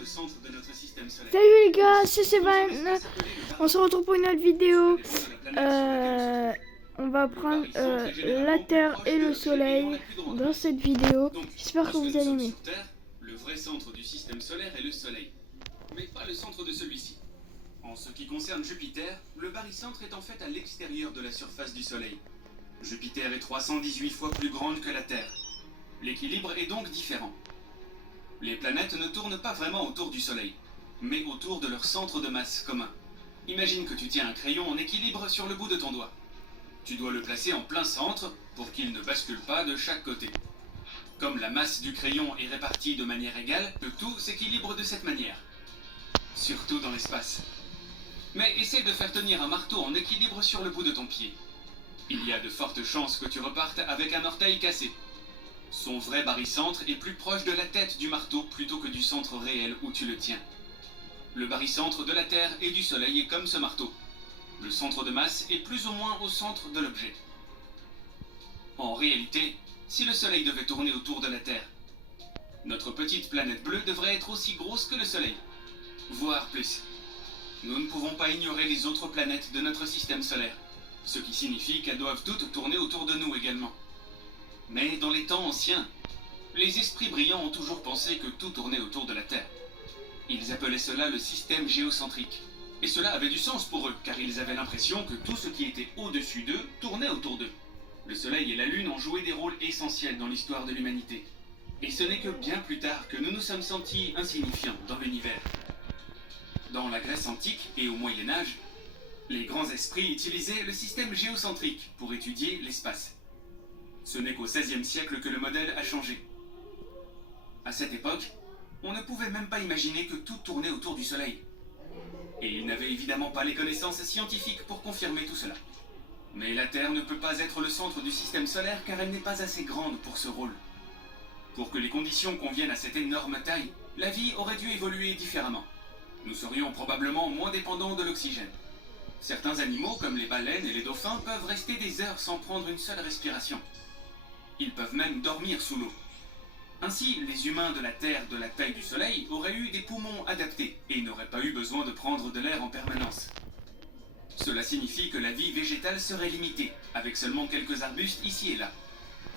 le centre de notre système solaire. Salut les gars, c'est Sevan. On se retrouve pour une autre vidéo. On va prendre la Terre et le Soleil dans cette vidéo. J'espère que vous allez aimer. Sur Terre, le vrai centre du système solaire est le Soleil, mais pas le centre de celui-ci. En ce qui concerne Jupiter, le barycentre est en fait à l'extérieur de la surface du Soleil. Jupiter est 318 fois plus grande que la Terre. L'équilibre est donc différent. Les planètes ne tournent pas vraiment autour du Soleil, mais autour de leur centre de masse commun. Imagine que tu tiens un crayon en équilibre sur le bout de ton doigt. Tu dois le placer en plein centre pour qu'il ne bascule pas de chaque côté. Comme la masse du crayon est répartie de manière égale, le tout s'équilibre de cette manière. Surtout dans l'espace. Mais essaie de faire tenir un marteau en équilibre sur le bout de ton pied. Il y a de fortes chances que tu repartes avec un orteil cassé. Son vrai barycentre est plus proche de la tête du marteau plutôt que du centre réel où tu le tiens. Le barycentre de la Terre et du Soleil est comme ce marteau. Le centre de masse est plus ou moins au centre de l'objet. En réalité, si le Soleil devait tourner autour de la Terre, notre petite planète bleue devrait être aussi grosse que le Soleil, voire plus. Nous ne pouvons pas ignorer les autres planètes de notre système solaire, ce qui signifie qu'elles doivent toutes tourner autour de nous également. Mais dans les temps anciens, les esprits brillants ont toujours pensé que tout tournait autour de la Terre. Ils appelaient cela le système géocentrique. Et cela avait du sens pour eux, car ils avaient l'impression que tout ce qui était au-dessus d'eux tournait autour d'eux. Le Soleil et la Lune ont joué des rôles essentiels dans l'histoire de l'humanité. Et ce n'est que bien plus tard que nous nous sommes sentis insignifiants dans l'univers. Dans la Grèce antique et au Moyen-Âge, les grands esprits utilisaient le système géocentrique pour étudier l'espace. Ce n'est qu'au XVIe siècle que le modèle a changé. À cette époque, on ne pouvait même pas imaginer que tout tournait autour du Soleil. Et ils n'avaient évidemment pas les connaissances scientifiques pour confirmer tout cela. Mais la Terre ne peut pas être le centre du système solaire car elle n'est pas assez grande pour ce rôle. Pour que les conditions conviennent à cette énorme taille, la vie aurait dû évoluer différemment. Nous serions probablement moins dépendants de l'oxygène. Certains animaux, comme les baleines et les dauphins, peuvent rester des heures sans prendre une seule respiration. Ils peuvent même dormir sous l'eau. Ainsi, les humains de la Terre de la taille du Soleil auraient eu des poumons adaptés et n'auraient pas eu besoin de prendre de l'air en permanence. Cela signifie que la vie végétale serait limitée, avec seulement quelques arbustes ici et là.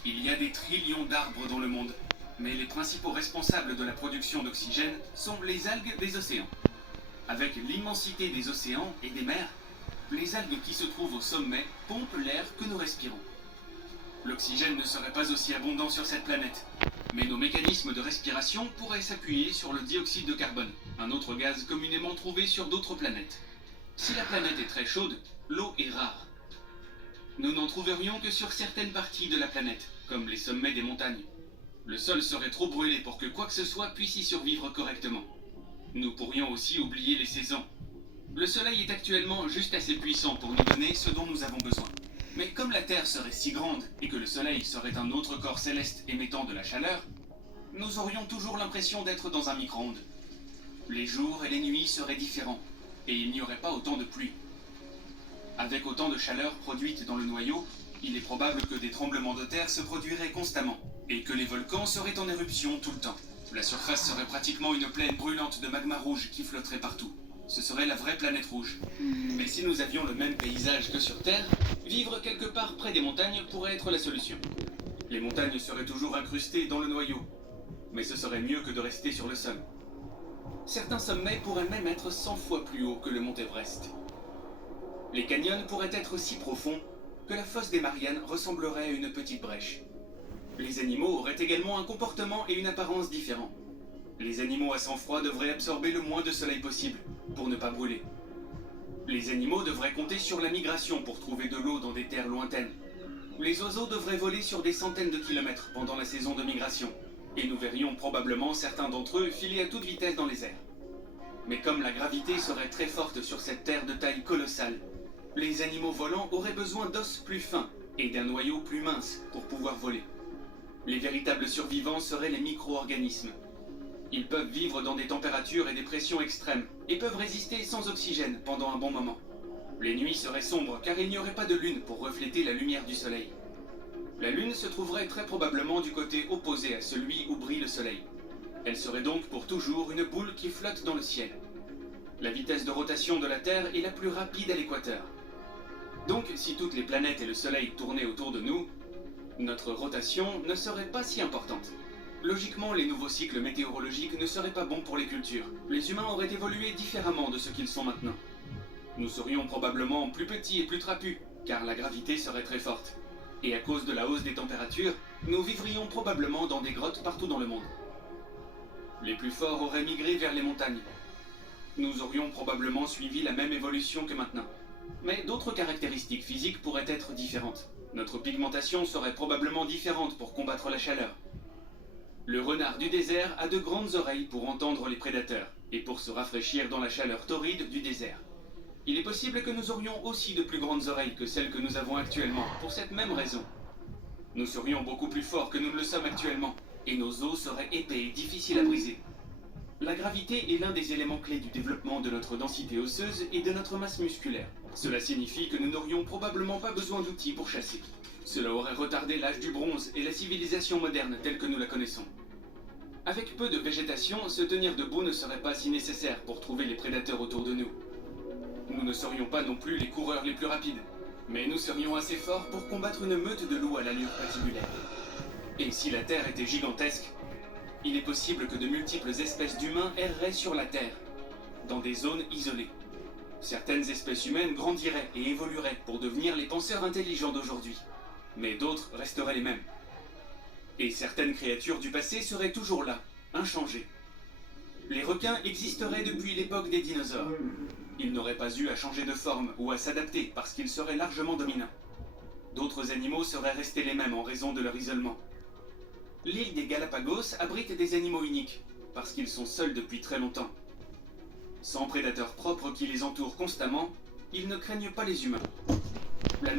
Il y a des trillions d'arbres dans le monde, mais les principaux responsables de la production d'oxygène sont les algues des océans. Avec l'immensité des océans et des mers, les algues qui se trouvent au sommet pompent l'air que nous respirons. L'oxygène ne serait pas aussi abondant sur cette planète, mais nos mécanismes de respiration pourraient s'appuyer sur le dioxyde de carbone, un autre gaz communément trouvé sur d'autres planètes. Si la planète est très chaude, l'eau est rare. Nous n'en trouverions que sur certaines parties de la planète, comme les sommets des montagnes. Le sol serait trop brûlé pour que quoi que ce soit puisse y survivre correctement. Nous pourrions aussi oublier les saisons. Le Soleil est actuellement juste assez puissant pour nous donner ce dont nous avons besoin. Mais comme la Terre serait si grande et que le Soleil serait un autre corps céleste émettant de la chaleur, nous aurions toujours l'impression d'être dans un micro-ondes. Les jours et les nuits seraient différents, et il n'y aurait pas autant de pluie. Avec autant de chaleur produite dans le noyau, il est probable que des tremblements de terre se produiraient constamment, et que les volcans seraient en éruption tout le temps. La surface serait pratiquement une plaine brûlante de magma rouge qui flotterait partout. Ce serait la vraie planète rouge. Mais si nous avions le même paysage que sur Terre, vivre quelque part près des montagnes pourrait être la solution. Les montagnes seraient toujours incrustées dans le noyau, mais ce serait mieux que de rester sur le sol. Certains sommets pourraient même être 100 fois plus hauts que le mont Everest. Les canyons pourraient être si profonds que la fosse des Mariannes ressemblerait à une petite brèche. Les animaux auraient également un comportement et une apparence différents. Les animaux à sang froid devraient absorber le moins de soleil possible pour ne pas brûler. Les animaux devraient compter sur la migration pour trouver de l'eau dans des terres lointaines. Les oiseaux devraient voler sur des centaines de kilomètres pendant la saison de migration, et nous verrions probablement certains d'entre eux filer à toute vitesse dans les airs. Mais comme la gravité serait très forte sur cette terre de taille colossale, les animaux volants auraient besoin d'os plus fins et d'un noyau plus mince pour pouvoir voler. Les véritables survivants seraient les micro-organismes. Ils peuvent vivre dans des températures et des pressions extrêmes et peuvent résister sans oxygène pendant un bon moment. Les nuits seraient sombres car il n'y aurait pas de lune pour refléter la lumière du soleil. La lune se trouverait très probablement du côté opposé à celui où brille le soleil. Elle serait donc pour toujours une boule qui flotte dans le ciel. La vitesse de rotation de la Terre est la plus rapide à l'équateur. Donc, si toutes les planètes et le Soleil tournaient autour de nous, notre rotation ne serait pas si importante. Logiquement, les nouveaux cycles météorologiques ne seraient pas bons pour les cultures. Les humains auraient évolué différemment de ce qu'ils sont maintenant. Nous serions probablement plus petits et plus trapus, car la gravité serait très forte. Et à cause de la hausse des températures, nous vivrions probablement dans des grottes partout dans le monde. Les plus forts auraient migré vers les montagnes. Nous aurions probablement suivi la même évolution que maintenant. Mais d'autres caractéristiques physiques pourraient être différentes. Notre pigmentation serait probablement différente pour combattre la chaleur. Le renard du désert a de grandes oreilles pour entendre les prédateurs et pour se rafraîchir dans la chaleur torride du désert. Il est possible que nous aurions aussi de plus grandes oreilles que celles que nous avons actuellement, pour cette même raison. Nous serions beaucoup plus forts que nous ne le sommes actuellement, et nos os seraient épais et difficiles à briser. La gravité est l'un des éléments clés du développement de notre densité osseuse et de notre masse musculaire. Cela signifie que nous n'aurions probablement pas besoin d'outils pour chasser. Cela aurait retardé l'âge du bronze et la civilisation moderne telle que nous la connaissons. Avec peu de végétation, se tenir debout ne serait pas si nécessaire pour trouver les prédateurs autour de nous. Nous ne serions pas non plus les coureurs les plus rapides, mais nous serions assez forts pour combattre une meute de loups à l'allure patibulaire. Et si la Terre était gigantesque, il est possible que de multiples espèces d'humains erreraient sur la Terre, dans des zones isolées. Certaines espèces humaines grandiraient et évolueraient pour devenir les penseurs intelligents d'aujourd'hui, mais d'autres resteraient les mêmes. Et certaines créatures du passé seraient toujours là, inchangées. Les requins existeraient depuis l'époque des dinosaures. Ils n'auraient pas eu à changer de forme ou à s'adapter parce qu'ils seraient largement dominants. D'autres animaux seraient restés les mêmes en raison de leur isolement. L'île des Galapagos abrite des animaux uniques, parce qu'ils sont seuls depuis très longtemps. Sans prédateurs propres qui les entourent constamment, ils ne craignent pas les humains. La